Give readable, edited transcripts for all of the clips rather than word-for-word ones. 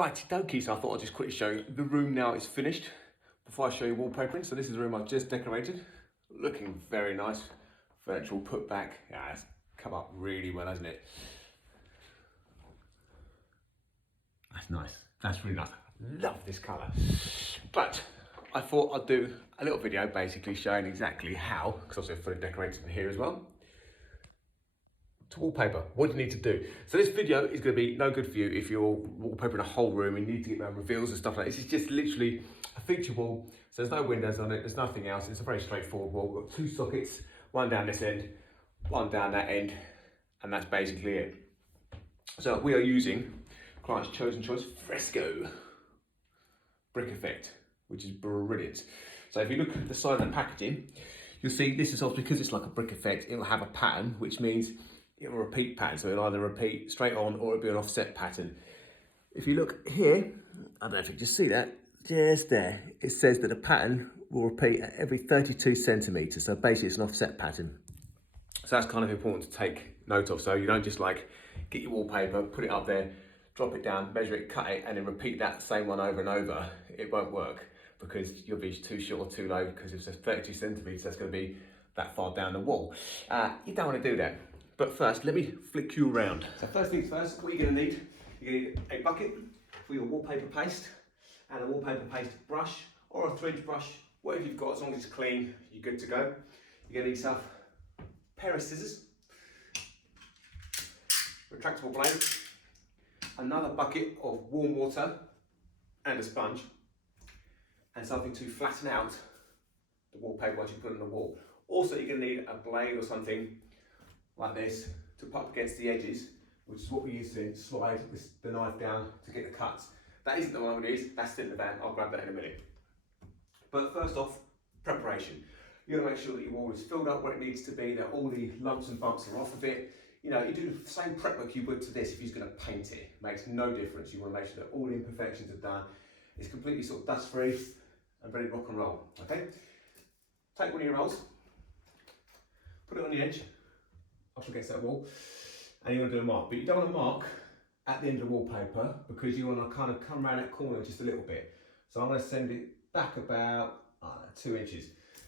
Righty dokey, so I thought I'd just quickly show you the room now is finished before I show you wallpapering. So this is the room I've just decorated, looking very nice. Furniture all put back. Yeah, it's come up really well, hasn't it? That's nice. That's really nice. Love this colour. But I thought I'd do a little video basically showing exactly how, because also fully decorated in here as well, to wallpaper, what you need to do. So this video is going to be no good for you if you're wallpapering a whole room and you need to get around reveals and stuff like this. This is just literally a feature wall, so there's no windows on it, there's nothing else. It's a very straightforward wall. We've got two sockets, one down this end, one down that end, and that's basically it. So we are using client's chosen choice fresco brick effect, which is brilliant. So if you look at the side of the packaging, you'll see this is also, because it's like a brick effect, it will have a pattern, which means it will repeat pattern. So it'll either repeat straight on or it'll be an offset pattern. If you look here, I don't know if you can just see that, just there, it says that the pattern will repeat at every 32 centimeters. So basically it's an offset pattern. So that's kind of important to take note of. So you don't just like get your wallpaper, put it up there, drop it down, measure it, cut it, and then repeat that same one over and over. It won't work because you'll be too short or too low, because if it's 32 centimeters, that's going to be that far down the wall. You don't want to do that. But first, let me flick you around. So first things first, what you're going to need, you're going to need a bucket for your wallpaper paste and a wallpaper paste brush or a 3-inch brush, whatever you've got, as long as it's clean, you're good to go. You're going to need yourself a pair of scissors, retractable blade, another bucket of warm water and a sponge, and something to flatten out the wallpaper once you put it on the wall. Also, you're going to need a blade or something like this to put up against the edges, which is what we use to slide the knife down to get the cuts. That isn't the one I'm going to use, that's still in the van, I'll grab that in a minute. But first off, preparation. You're going to make sure that your wall is filled up where it needs to be, that all the lumps and bumps are off of it. You know, you do the same prep work you would to this if you're going to paint it. Makes no difference. You want to make sure that all the imperfections are done. It's completely sort of dust free and ready to rock and roll. Okay? Take one of your rolls, put it on the edge, up against that wall, and you're going to do a mark. But you don't want to mark at the end of the wallpaper because you want to kind of come around that corner just a little bit. So I'm going to send it back about 2 inches.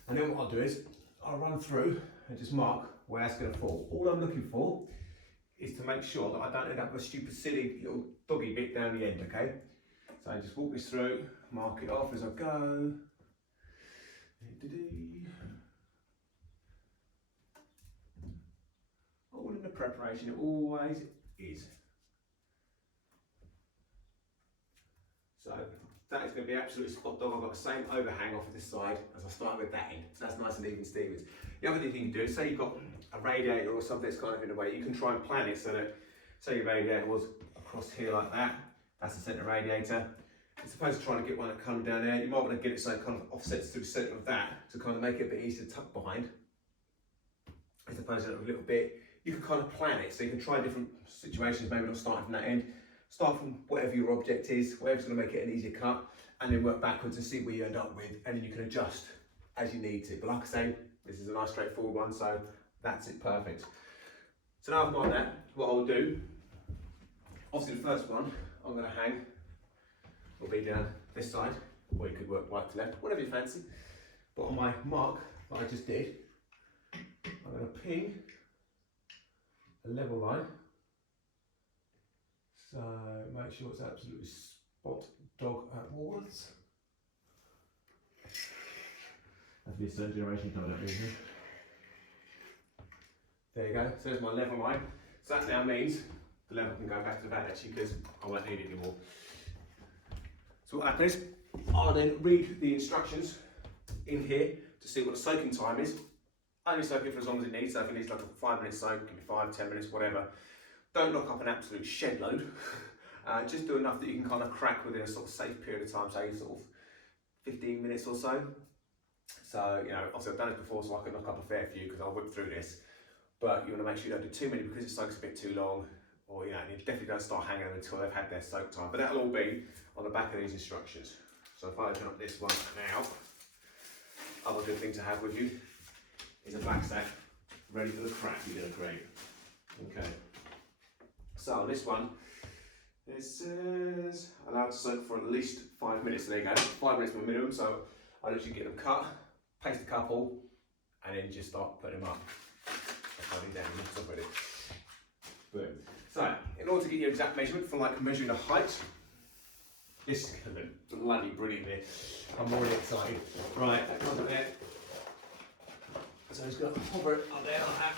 And then what I'll do is I'll run through and just mark where that's going to fall. All I'm looking for is to make sure that I don't end up with a stupid silly little doggy bit down the end, okay? So I just walk this through, mark it off as I go. All in the preparation, it always is. So that is going to be absolutely spot on. I've got the same overhang off of this side as I start with that end. So that's nice and even Stevens. The other thing you can do is, say you've got a radiator or something that's kind of in the way, you can try and plan it so that, say your radiator was across here like that, that's the centre radiator. As opposed to trying to get one that comes down there, you might want to get it so it kind of offsets to the centre of that to kind of make it a bit easier to tuck behind. As opposed to a little bit, you can kind of plan it, so you can try different situations, maybe not starting from that end. Start from whatever your object is, whatever's going to make it an easier cut, and then work backwards and see where you end up with, and then you can adjust as you need to. But like I say, this is a nice straightforward one, so that's it, perfect. So now I've got that, what I'll do, obviously the first one I'm going to hang will be down this side, or you could work right to left, whatever you fancy. But on my mark that I just did, I'm going to ping a level line. So make sure it's absolutely spot dog at wards. That'd be a certain generation coming up, isn't it? There you go, so there's my level line. So that now means the level can go back to the van actually, because I won't need it anymore. So what happens, I'll then read the instructions in here to see what the soaking time is. Only soak it for as long as it needs, so if it needs like a 5-minute soak, give me 5, 10 minutes, whatever. Don't knock up an absolute shed load. Just do enough that you can kind of crack within a sort of safe period of time, say sort of 15 minutes or so. So, you know, obviously I've done it before, so I can knock up a fair few because I'll whip through this. But you want to make sure you don't do too many because it soaks a bit too long, or you know, you definitely don't start hanging them until they've had their soak time. But that'll all be on the back of these instructions. So if I open up this one now, other good thing to have with you is a back sack ready for the crack you're going to create. Okay. So this one It says allowed to soak for at least 5 minutes. So there you go, 5 minutes my minimum. So I literally get them cut, paste a couple, and then just start putting them up. Boom. So, in order to get your exact measurement for like measuring the height, this is going to be bloody brilliant here. I'm already excited. Right, that comes up there. So he's got to hover it up there like that.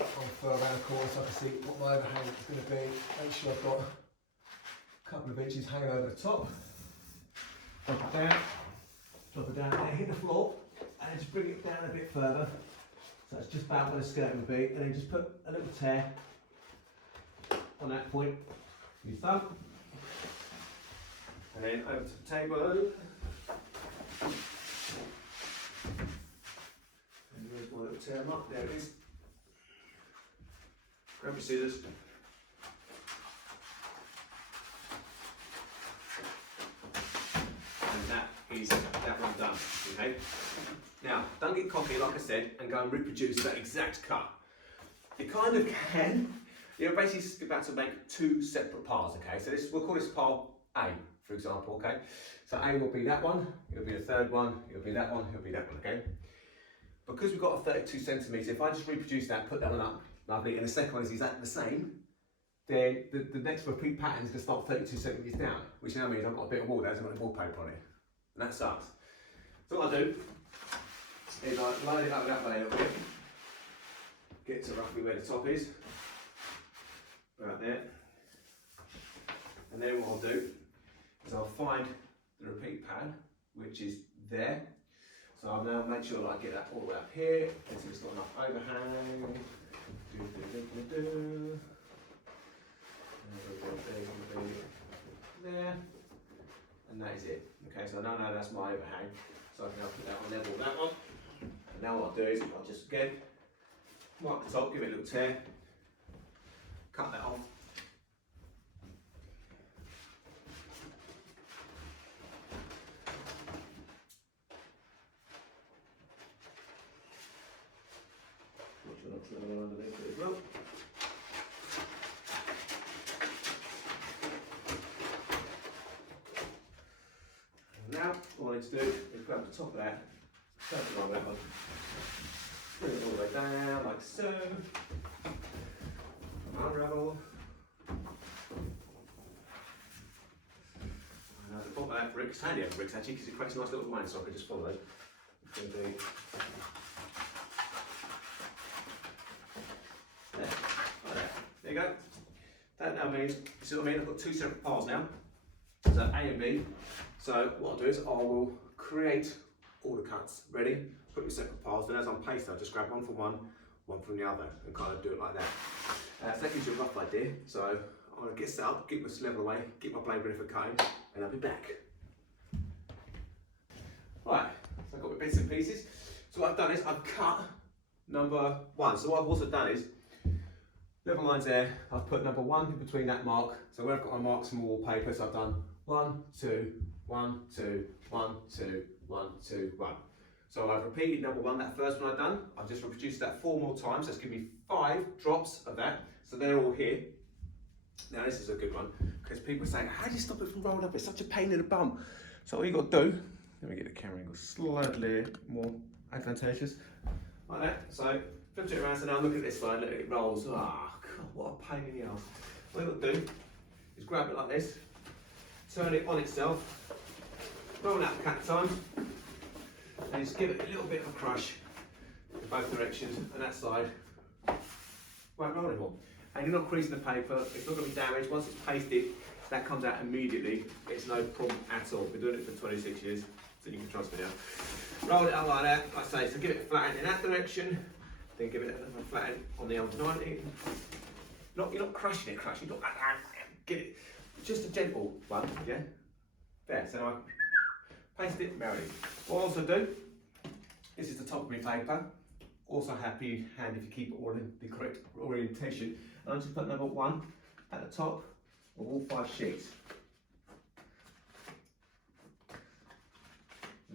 I'll throw around the corner so I can see what my overhang is going to be. Make sure I've got a couple of inches hanging over the top. Drop it down, there, hit the floor, and then just bring it down a bit further. So that's just about where the skirt would be, and then just put a little tear on that point with your thumb. And then over to the table. And there's my little tear mark, there it is. Grab your scissors. And that is that one done, okay? Now, don't get cocky, like I said, and go and reproduce that exact cut. You kind of can. You're basically about to make two separate parts, okay? So this, we'll call this part A, for example, okay? So A will be that one, it'll be the third one, it'll be that one, it'll be that one, okay? Because we've got a 32 centimetre, if I just reproduce that, put that one up, lovely, and the second one is exactly the same, then the next repeat pattern is going to start 32 centimetres down, which now means I've got a bit of wall there, so I've got wallpaper on it. And that sucks. So what I do is I line it up that way a little bit, get to roughly where the top is, right there, and then what I'll do is I'll find the repeat pattern, which is there. So I'll now make sure that I get that all the way up here, until it's got enough overhang. There, and that is it. Okay, so now that's my overhang, so I can now put that on level with that one. And now what I'll do is I'll just again mark the top, give it a little tear, cut that off. Underneath it as well. And now all I need to do is grab the top of that, turn it along that one, bring it all the way down like so, unravel. And at the bottom of that brick, it's handy having bricks actually because it creates a nice little line so I can just follow it. It's going to be there you go. That now means, you see what I mean? I've got two separate parts now. So A and B. So what I'll do is I will create all the cuts. Ready? Put your separate parts. Then as I'm pasting, I'll just grab one from one from the other, and kind of do it like that. So that gives you a rough idea. So I'm going to get set up, get my level away, get my blade ready for cutting, and I'll be back. Right, so I've got my bits and pieces. So what I've done is I've cut number one. So what I've also done is level lines there, I've put number one in between that mark. So where I've got my marks and wallpaper, so I've done 1, 2, 1, 2, 1, 2, 1, 2, 1. So I've repeated number one, that first one I've done. I've just reproduced that 4 more times. That's given me 5 drops of that. So they're all here. Now this is a good one, because people say, how do you stop it from rolling up? It's such a pain in the bum. So all you got to do, let me get the camera angle slightly more advantageous, like that. So flip it around, so now look at this side, look, it rolls. Ah, God, what a pain in the ass. What you've got to do is grab it like this, turn it on itself, roll out a couple of times, and just give it a little bit of a crush in both directions, and that side won't roll anymore. And you're not creasing the paper, it's not going to be damaged. Once it's pasted, that comes out immediately. It's no problem at all. We've been doing it for 26 years, so you can trust me now. Roll it out like that, like I say, so give it a flatten in that direction, then give it a flatten on the other 90. You're not crushing it, you're not get it, just a gentle one, yeah? There, so I paste it, marry it. What I also do, this is the top of my paper, also handy if you keep it all in the correct orientation. And I'll just put number 1 at the top of all 5 sheets.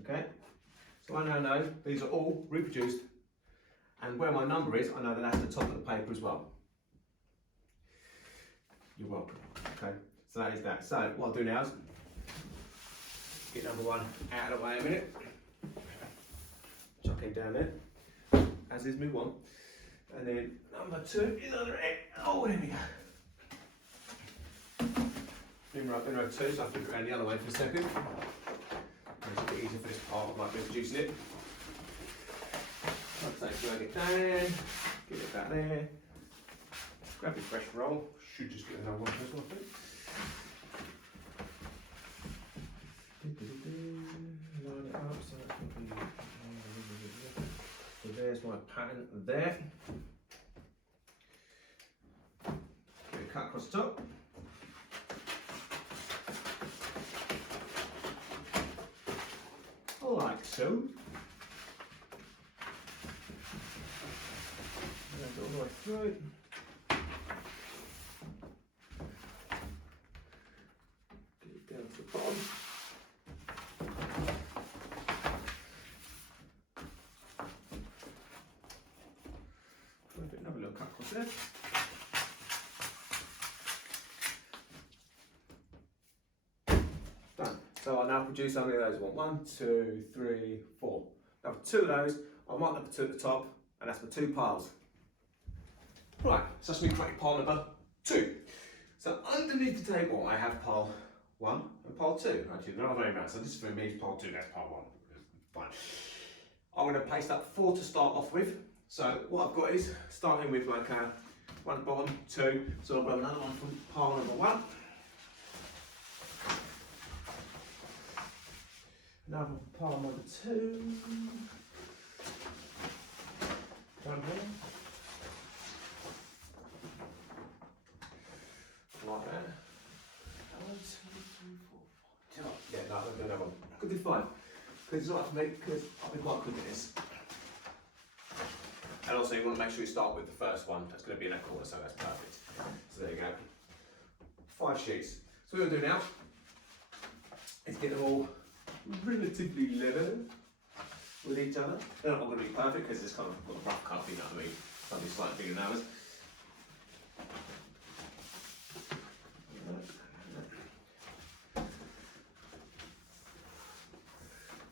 Okay, so I now know these are all reproduced, and where my number is, I know that that's the top of the paper as well. you're welcome. Okay, so that is that. So what I'll do now is get number one out of the way a minute. Chuck him down there, as is move on. And then number two is under it. Oh, there we go. Been row two, so I'll flip it around the other way for a second. It's a bit easier for this part, I might be introducing it. Like I say, drag it down, get it back there. Grab your fresh roll, should just get another one person, I think. Line it up so that's going to be. So there's my pattern there. Get a cut across the top. Like so. And go all the way through. Get it down to the bottom. Another little cut across there. Done. So I'll now produce how many of those I want. 1, 2, 3, 4. Now for 2 of those, I might have 2 at the top, and that's for 2 piles. Right, so that's me creating pile number 2. So underneath the table, I have pile 1 and pile 2. Actually, they're not very much. So this is for me, it's pile 2, that's pile 1. Fine. I'm going to paste up 4 to start off with. So what I've got is starting with like 1 at the bottom, 2. So I'll grab another one from pile number 1. Another pile number 2. Down here. Like that. 1, 2, 3, 4, 5. Yeah, no, I'll do another one. I could do 5. Because it's alright for me, because I'll be quite good at this. And also you want to make sure you start with the first one. That's going to be in that corner, so that's perfect. So there you go. 5 sheets. So what we're going to do now is get them all relatively level with each other. They're not all going to be perfect because it's kind of got a rough cut, you know what I mean? Something slightly bigger than ours.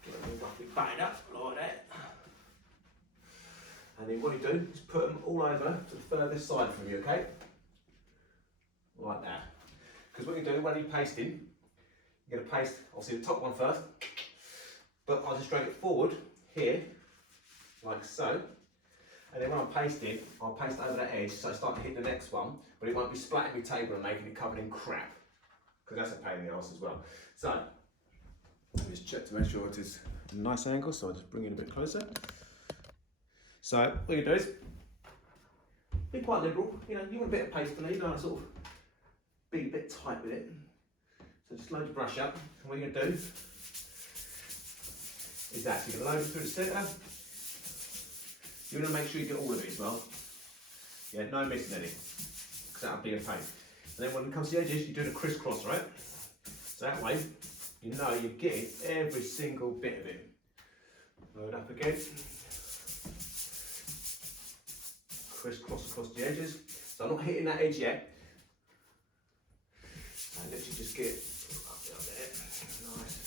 Get them all roughly batted up like that. And then what you do is put them all over to the furthest side from you, okay? Like that. Because what you do when you're pasting, you're going to paste, obviously the top one first, but I'll just drag it forward here, like so. And then when I'm pasting, I'll paste over that edge so I start to hit the next one, but it won't be splatting the table and making it covered in crap, because that's a pain in the arse as well. So, let me just check to make sure it is a nice angle, so I'll just bring it a bit closer. So, what you do is, be quite liberal, you know, you want a bit of paste beneath, you don't want to sort of be a bit tight with it. So just load your brush up, and what you're going to do is that you're going to load it through the centre. You're going to make sure you get all of it as well. Yeah, no missing any, because that'll be a pain. And then when it comes to the edges, you do the crisscross, right? So that way, you know you're getting every single bit of it. Load up again. Crisscross across the edges. So I'm not hitting that edge yet. I literally just get up there. Nice.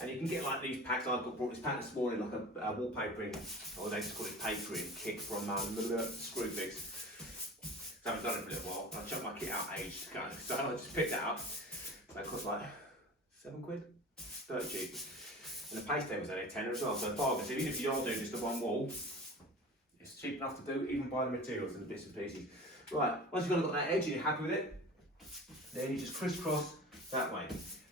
And you can get like these packs. I've brought this pack this morning, like a wallpapering, or they just call it papering kit from Screwfix. I haven't done it for a little while. I chucked my kit out ages ago, so I just picked that up. So it cost like £7, dirt cheap. And the paste tables only a tenner as well. So bargains. Even if you don't do just the one wall, it's cheap enough to do, even buy the materials and the bits and pieces. Right, once you've got that edge and you're happy with it, then you just crisscross that way.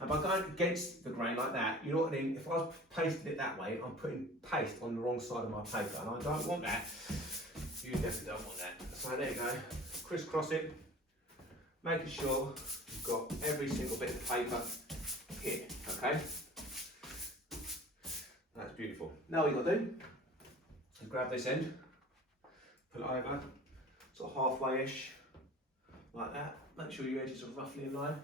And by going against the grain like that, you know what I mean? If I was pasting it that way, I'm putting paste on the wrong side of my paper, and I don't want that. You definitely don't want that. So there you go, crisscross it, making sure you've got every single bit of paper here, okay? That's beautiful. Now what you've got to do is grab this end, put it over, sort of halfway-ish, like that. Make sure your edges are roughly in line.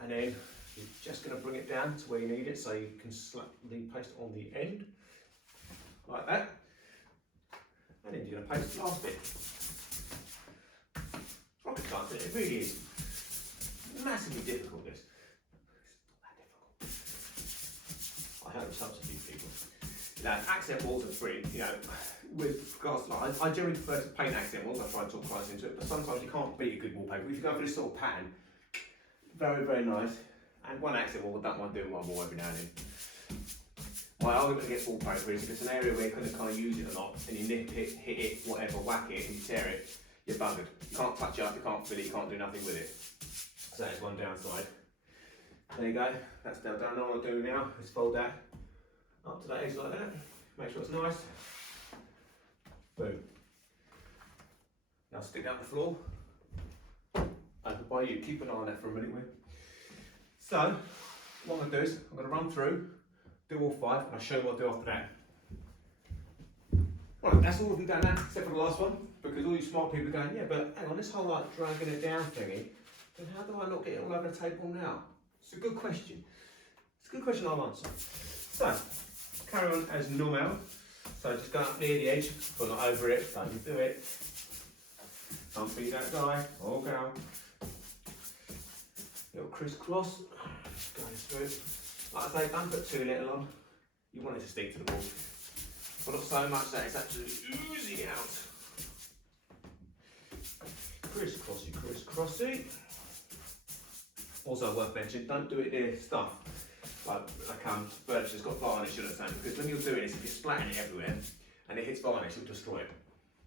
And then you're just going to bring it down to where you need it, so you can slightly paste on the end, like that. And then you're going to paste the last bit. rocket science, it really is massively difficult, this. It's not that difficult. I hope it's helps a few people. Now, accent walls are brilliant, you know, with regards to, like, I generally prefer to paint accent walls. I try to talk clients into it, but sometimes you can't beat a good wallpaper. If you go for this sort of pattern, very, very nice. And one accent wall, I don't mind doing one more every now and then. My argument against wallpaper is if it's an area where you're going to kind of use it a lot, and you nip it, hit it, whatever, whack it, and you tear it, you're buggered. You can't touch it up, you can't fill it, you can't do nothing with it. So that's one downside. There you go, that's now done. All I do now is fold that up to that edge like that. Make sure it's nice. Boom. Now stick that on the floor. Over by you. Keep an eye on that for a minute, will you? So, what I'm going to do is, I'm going to run through, do all 5, and I'll show you what I'll do after that. Right, that's all we've done now, except for the last one, because all you smart people are going, yeah, but hang on, this whole like dragging it down thingy, then how do I not get it all over the table now? It's a good question. It's a good question I'll answer. So, carry on as normal. So just go up near the edge, but not over it, don't you do it. Don't be that guy, or girl. Little crisscross, going through. Like I say, don't put too little on. You want it to stick to the wall. But not so much that it's actually oozing out. Crisscrossy, crisscrossy. Also worth mentioning, don't do it near stuff. Like furniture's got varnish on it, because when you're doing this, if you're splatting it everywhere and it hits varnish, it'll destroy it.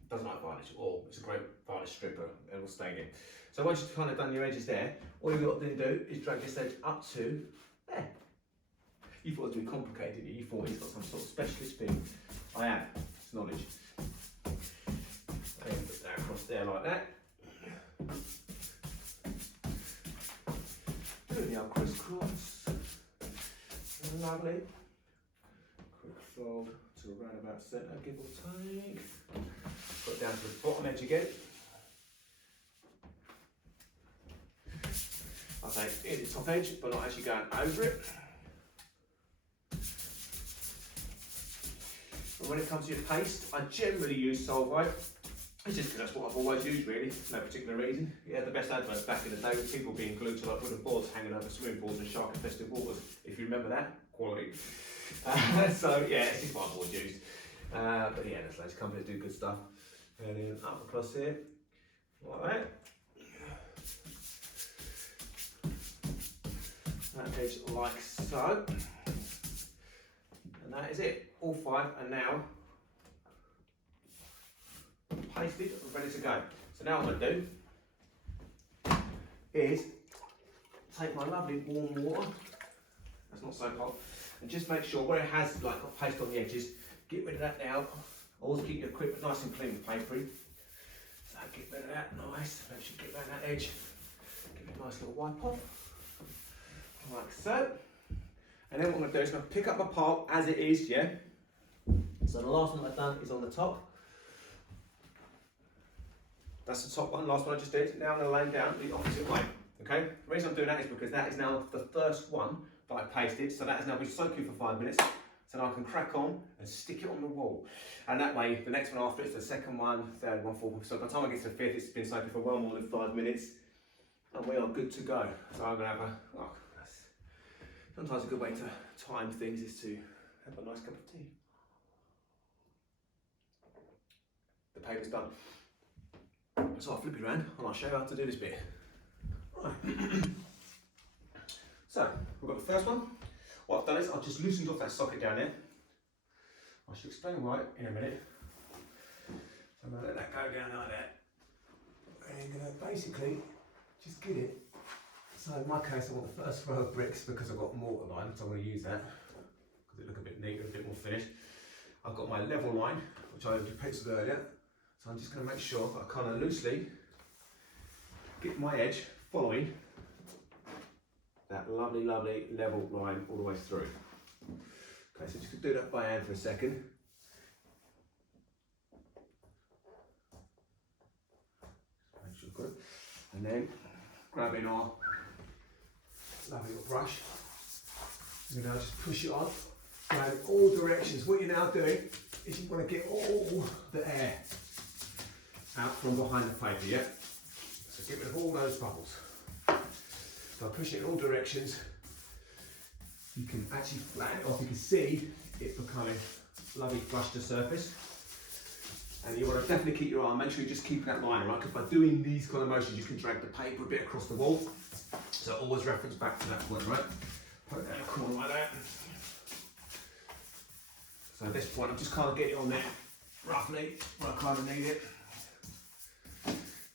It doesn't like varnish at all. It's a great varnish stripper and will stain it. So once you've kind of done your edges there, all you've got to then do is drag this edge up to there. You thought it was too complicated, didn't you? You thought he's got some sort of specialist thing. I have, it's knowledge. And put that across there like that. Doing the old crisscross. Lovely. Quick fold to around about centre, give or take. Put it down to the bottom edge again. I'll say in the top edge, but not actually going over it. And when it comes to your paste, I generally use Solvite. It's just because that's what I've always used, really, for no particular reason. You had the best adverts back in the day with people being glued to like wooden boards hanging over swimming pools and shark-infested waters. If you remember that, quality. So yeah, it's just what I've always used. But yeah, there's loads of companies that do good stuff. And then up across here, like that. That edge like so. And that is it. All 5 are now pasted and ready to go. So now what I'm going to do is take my lovely warm water, that's not so hot, and just make sure where it has like got paste on the edges, get rid of that now. Always keep your equipment nice and clean with papery. So get rid of that, nice. Make sure you get around that edge. Give it a nice little wipe off, like so. And then what I'm going to do is I'm going to pick up my part as it is, yeah? So the last one I've done is on the top. That's the top one, last one I just did. Now I'm going to lay down the opposite way, okay? The reason I'm doing that is because that is now the first one that I pasted, so that has now been soaking for 5 minutes, so now I can crack on and stick it on the wall. And that way, the next one after it's the second one, third one, fourth one, so by the time I get to the 5th, it's been soaking for well more than 5 minutes, and we are good to go. So I'm going to have that's sometimes a good way to time things is to have a nice cup of tea. The paper's done. So I'll flip it around and I'll show you how to do this bit. Right. So, we've got the first one. What I've done is I've just loosened off that socket down there. I shall explain why in a minute. So I'm going to let that go down like that. And I'm going to basically just get it. So in my case I want the first row of bricks because I've got mortar line, so I'm going to use that because it looks a bit neater, a bit more finished. I've got my level line, which I penciled earlier. So I'm just going to make sure that I kind of loosely get my edge following that lovely, lovely level line all the way through. Okay, so just do that by hand for a second. Make sure I've got it. And then grabbing our lovely little brush, you now just push it on, go in all directions. What you're now doing is you want to get all the air out from behind the paper, yeah? So get rid of all those bubbles. So I push it in all directions. You can actually flatten it off. You can see it becoming lovely flush to surface. And you want to definitely keep your eye on, make sure you just keep that line, right? Because by doing these kind of motions, you can drag the paper a bit across the wall. So always reference back to that point, right? Put it down the corner like that. So at this point, I'm just kind of getting it on there, roughly, where I kind of need it.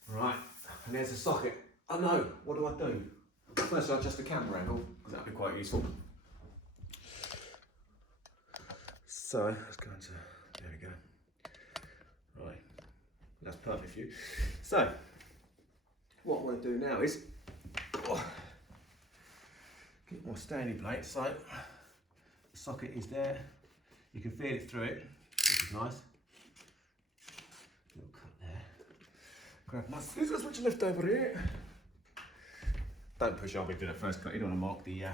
Right, and there's the socket. Oh no, what do I do? First I adjust the camera angle, because that'd be quite useful. So, let's go into, there we go. Right, that's perfect for you. So, what I want to do now is get my Stanley plate. So, the socket is there. You can feel it through it, which is nice. Little cut there. Grab my scissors, which are left over here. Don't push on me to the first cut. You don't want to mark the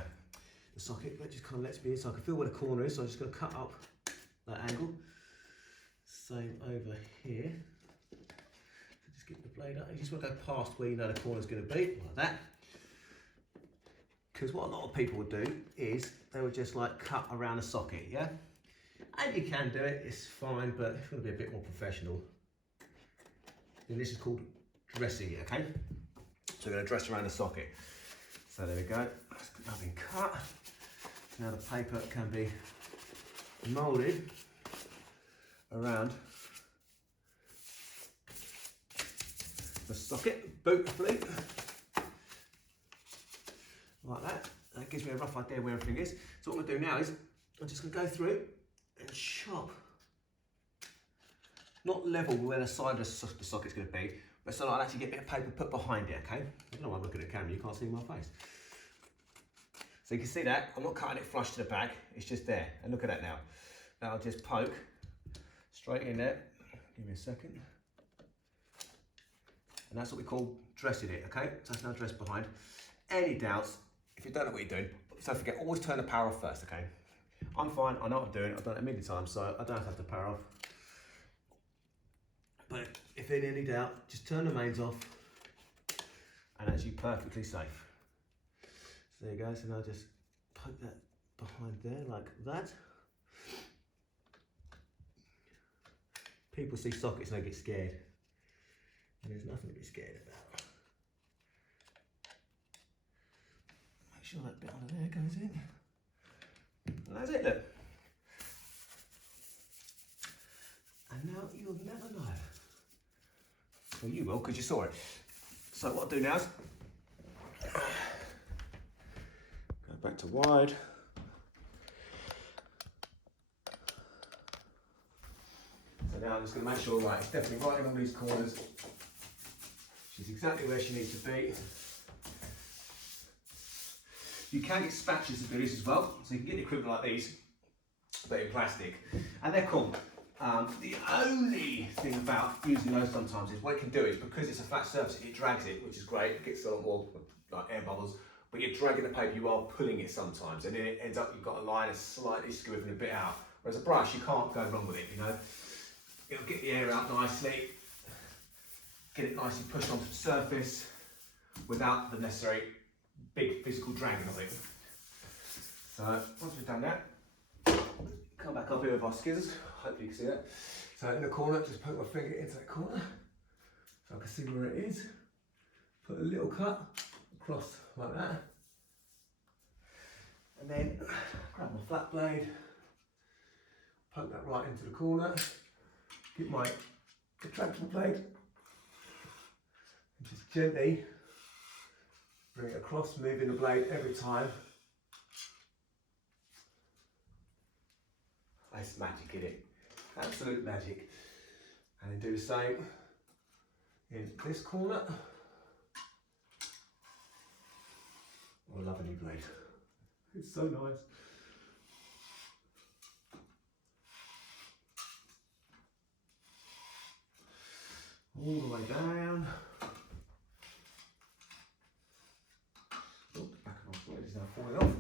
socket, but just kind of lets me in so I can feel where the corner is. So I'm just going to cut up that angle. Same over here. So just get the blade up. You just want to go past where you know the corner's going to be, like that. Because what a lot of people would do is they would just like cut around the socket, yeah? And you can do it, it's fine, but if you want to be a bit more professional, then this is called dressing it, okay? So we're going to dress around the socket. So there we go, that's now been cut. Now the paper can be moulded around the socket, beautifully, like that. That gives me a rough idea where everything is. So what I'm going to do now is, I'm just going to go through it and chop, not level where the side of the socket's going to be, but so I'll actually get a bit of paper put behind it, okay? I don't know why I'm looking at the camera, you can't see my face. So you can see that, I'm not cutting it flush to the back, it's just there. And look at that now. Now I'll just poke straight in there. Give me a second. And that's what we call dressing it, okay? So that's now dressed behind. Any doubts, if you don't know what you're doing, don't forget, always turn the power off first, okay? I'm fine, I know what I'm doing, I've done it a million times, so I don't have to power off. But if in any doubt, just turn the mains off, and that's you perfectly safe. So there you go, so now just poke that behind there, like that. People see sockets and they get scared. And there's nothing to be scared about. Make sure that bit under there goes in. And that's it, look. And now you'll never know. Well, you will, because you saw it. So what I'll do now is go back to wide. So now I'm just going to make sure, right, it's definitely right along these corners. She's exactly where she needs to be. You can get spatulas to do this as well, so you can get the equivalent like these, but in plastic, and they're cool. The only thing about using those sometimes is what it can do is, because it's a flat surface, it drags it, which is great, it gets a lot more like air bubbles, but you're dragging the paper, you are pulling it sometimes, and then it ends up, you've got a line that's slightly squiffing a bit out, whereas a brush, you can't go wrong with it, you know. It'll get the air out nicely, get it nicely pushed onto the surface, without the necessary big physical dragging of it. So once we've done that, come back up here with our scissors, hopefully you can see that. So in the corner, just poke my finger into that corner, so I can see where it is. Put a little cut across like that. And then grab my flat blade, poke that right into the corner, get my retractable blade, and just gently bring it across, moving the blade every time. That's magic, isn't it? Absolute magic. And then do the same in this corner. Oh, I love a new blade. It's so nice. All the way down. Oh, the back of my blade is now falling off.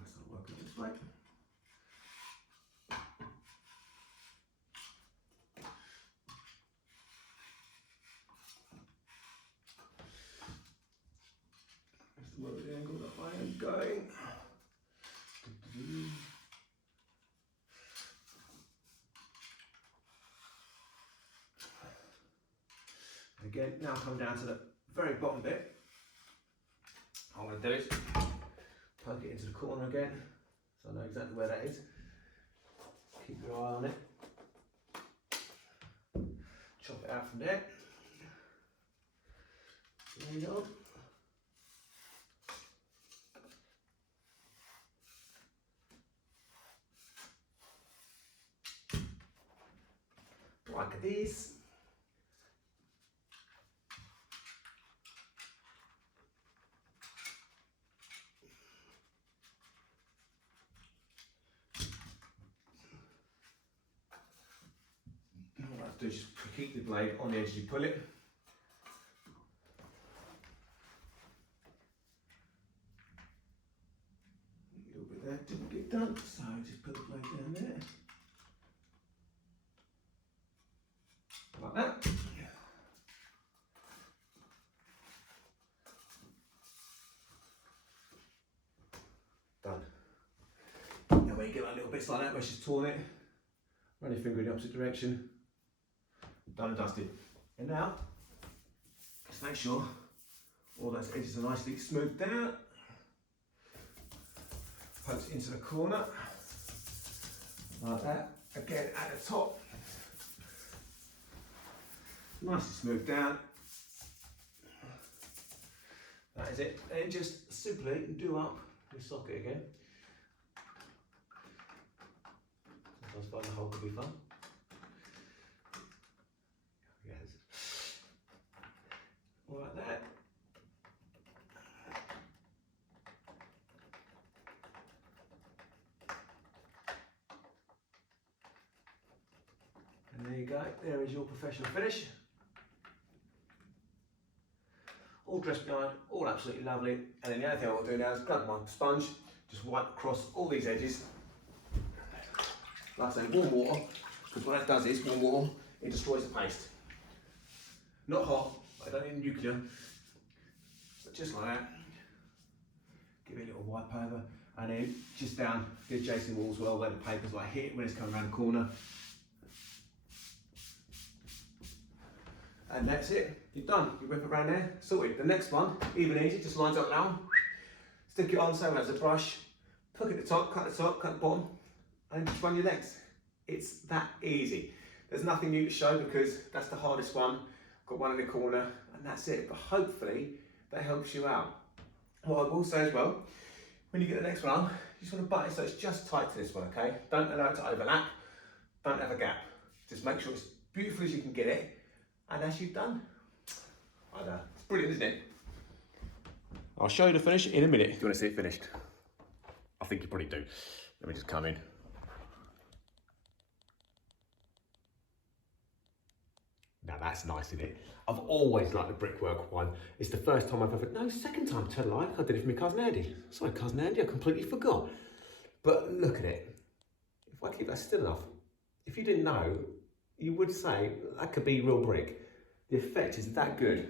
That's not working this way. Again, now come down to the very bottom bit. What I'm going to do is poke it into the corner again, so I know exactly where that is. Keep your eye on it. Chop it out from there. There you go. Like this. All I have to do is just keep the blade on the edge as you pull it. A little bit there didn't get done, so just put the blade down there. Like that. Done. Now when you get like little bits like that where she's torn it, run your finger in the opposite direction. Done and dusted. And now, just make sure all those edges are nicely smoothed out. Pokes into the corner, like that. Again at the top. Nicely smoothed down. That is it. And just simply do up your socket again. Sometimes finding the hole could be fun. Yes. All like that. And there you go. There is your professional finish. All dressed behind, all absolutely lovely. And then the other thing I will do now is grab my sponge, just wipe across all these edges. Like I say, warm water, because what that does is, warm water, it destroys the paste. Not hot, I don't need nuclear, but just like that. Give it a little wipe over, and then just down the adjacent wall as well, where the paper's like hit when it's coming around the corner. And that's it, you're done. You whip it around there, sorted. The next one, even easy, just lines up now. Stick it on, same as a brush, hook at the top, cut the bottom, and just run your legs. It's that easy. There's nothing new to show because that's the hardest one. Got one in the corner, and that's it. But hopefully, that helps you out. What I will say as well, when you get the next one on, you just want to butt it so it's just tight to this one, okay? Don't allow it to overlap, don't have a gap. Just make sure it's beautiful as you can get it. And as you've done, I know, it's brilliant, isn't it? I'll show you the finish in a minute if you want to see it finished. I think you probably do. Let me just come in. Now that's nice, isn't it? I've always liked the brickwork one. It's the first time I've ever, no, second time, tell a lie, I did it for my cousin Andy. Sorry, cousin Andy, I completely forgot. But look at it. If I keep that still enough, if you didn't know, you would say that could be real brick. The effect is that good.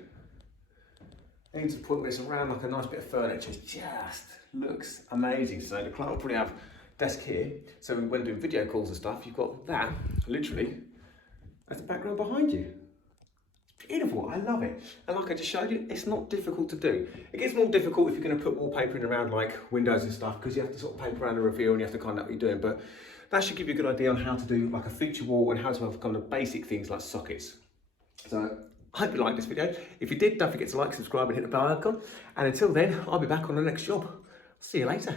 And to put this around like a nice bit of furniture, it just looks amazing. So the client will probably have a desk here. So when doing video calls and stuff, you've got that literally as the background behind you. It's beautiful, I love it. And like I just showed you, it's not difficult to do. It gets more difficult if you're going to put wallpaper in around like windows and stuff, because you have to sort of paper around the reveal and you have to kind of know what you're doing. But that should give you a good idea on how to do like a feature wall and how to have kind of basic things like sockets. So I hope you liked this video. If you did, don't forget to like, subscribe and hit the bell icon. And until then, I'll be back on the next job. See you later.